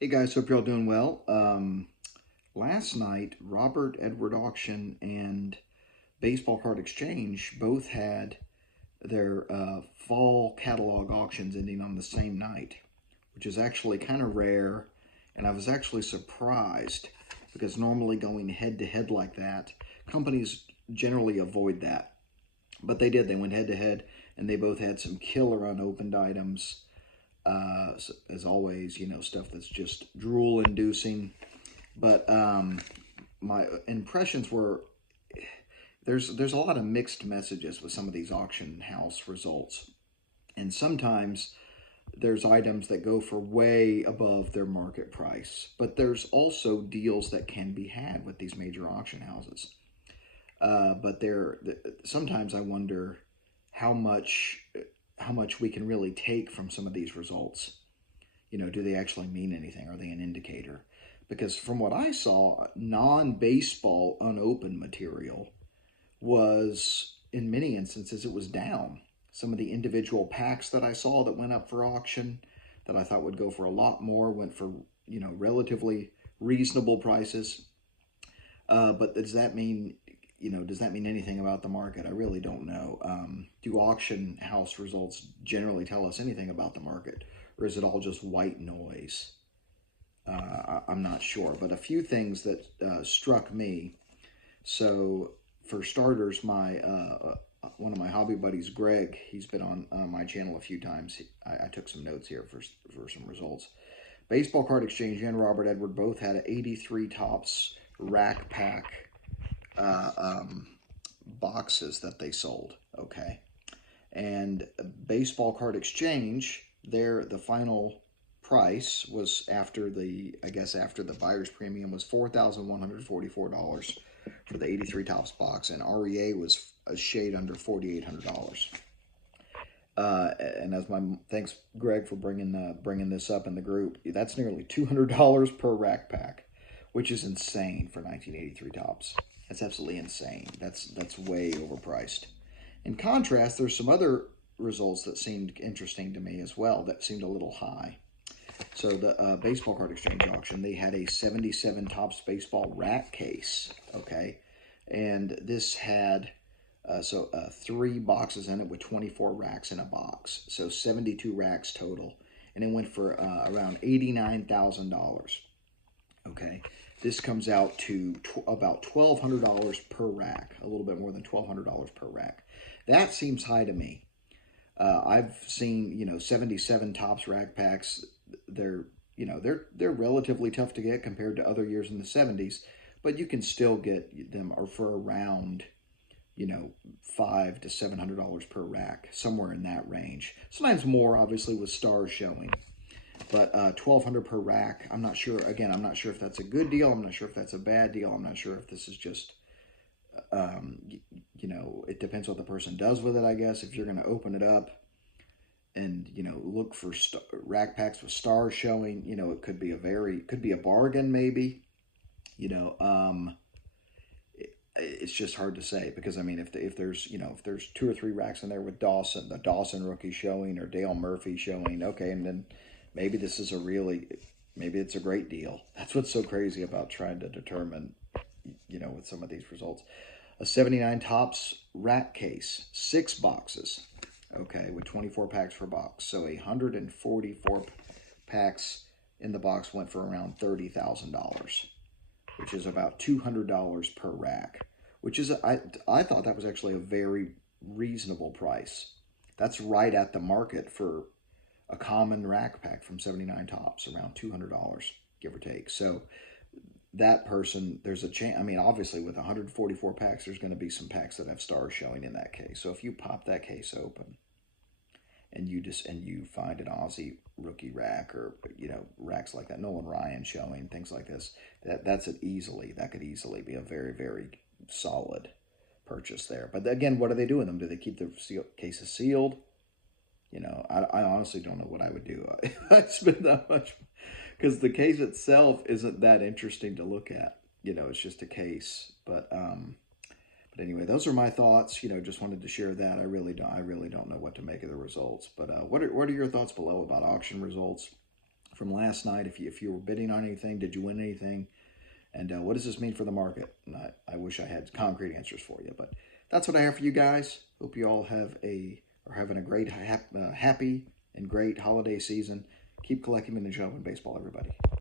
Hey guys, hope you're all doing well. Last night, Robert Edward Auction and Baseball Card Exchange both had their fall catalog auctions ending on the same night, which is actually kind of rare. And I was actually surprised because normally going head to head like that, companies generally avoid that. But they did. They went head to head and they both had some killer unopened items. As always, stuff that's just drool inducing. But my impressions were there's a lot of mixed messages with some of these auction house results, and sometimes there's items that go for way above their market price, but there's also deals that can be had with these major auction houses. But there, sometimes I wonder how much how much we can really take from some of these results. Do they actually mean anything? Are they an indicator? Because from what I saw, non-baseball unopened material was, in many instances, it was down. Some of the individual packs that I saw that went up for auction that I thought would go for a lot more went for, relatively reasonable prices. But does that mean anything about the market? I really don't know. Do auction house results generally tell us anything about the market, or is it all just white noise? I'm not sure, but a few things that struck me. So, for starters, my one of my hobby buddies, Greg, he's been on my channel a few times. I took some notes here for some results. Baseball Card Exchange and Robert Edward both had an 83 Tops rack pack uh, um, boxes that they sold. Okay, and Baseball Card Exchange, the final price was after the buyer's premium was $4,144 for the 83 Tops box, and REA was a shade under $4,800. And as my thanks, Greg, for bringing this up in the group. That's nearly $200 per rack pack, which is insane for 1983 Tops. That's absolutely insane. That's way overpriced. In contrast, there's some other results that seemed interesting to me as well that seemed a little high. So the Baseball Card Exchange auction, they had a 77 Tops baseball rack case, okay? And this had three boxes in it with 24 racks in a box. So 72 racks total. And it went for around $89,000, okay? This comes out to about $1,200 per rack, a little bit more than $1,200 per rack. That seems high to me. I've seen 77 Tops rack packs. They're they're relatively tough to get compared to other years in the 70s, but you can still get them or for around $500 to $700 per rack, somewhere in that range. Sometimes more, obviously, with stars showing. But 1,200 per rack. I'm not sure. Again, I'm not sure if that's a good deal. I'm not sure if that's a bad deal. I'm not sure if this is just um, it depends what the person does with it, I guess. If you're going to open it up and look for rack packs with stars showing, it could be a bargain maybe. You know, it's just hard to say because I mean, if there's if there's two or three racks in there with the Dawson rookie showing or Dale Murphy showing, okay, and then maybe this is maybe it's a great deal. That's what's so crazy about trying to determine, with some of these results. A 79 Tops rack case, 6 boxes, okay, with 24 packs per box. So 144 packs in the box went for around $30,000, which is about $200 per rack, which is, I thought that was actually a very reasonable price. That's right at the market for a common rack pack from 79 Tops, around $200, give or take. So that person, there's a chance. I mean, obviously, with 144 packs, there's going to be some packs that have stars showing in that case. So if you pop that case open and you find an Aussie rookie rack or racks like that, Nolan Ryan showing things like this, that could easily be a very very solid purchase there. But again, what do they do with them? Do they keep the cases sealed? I honestly don't know what I would do. I spend that much because the case itself isn't that interesting to look at. It's just a case. But anyway, those are my thoughts. Just wanted to share that. I really don't know what to make of the results. But what are your thoughts below about auction results from last night. If you were bidding on anything, did you win anything? And what does this mean for the market? And I wish I had concrete answers for you, but that's what I have for you guys. Hope you all are having a great, happy and great holiday season. Keep collecting and enjoying baseball, everybody.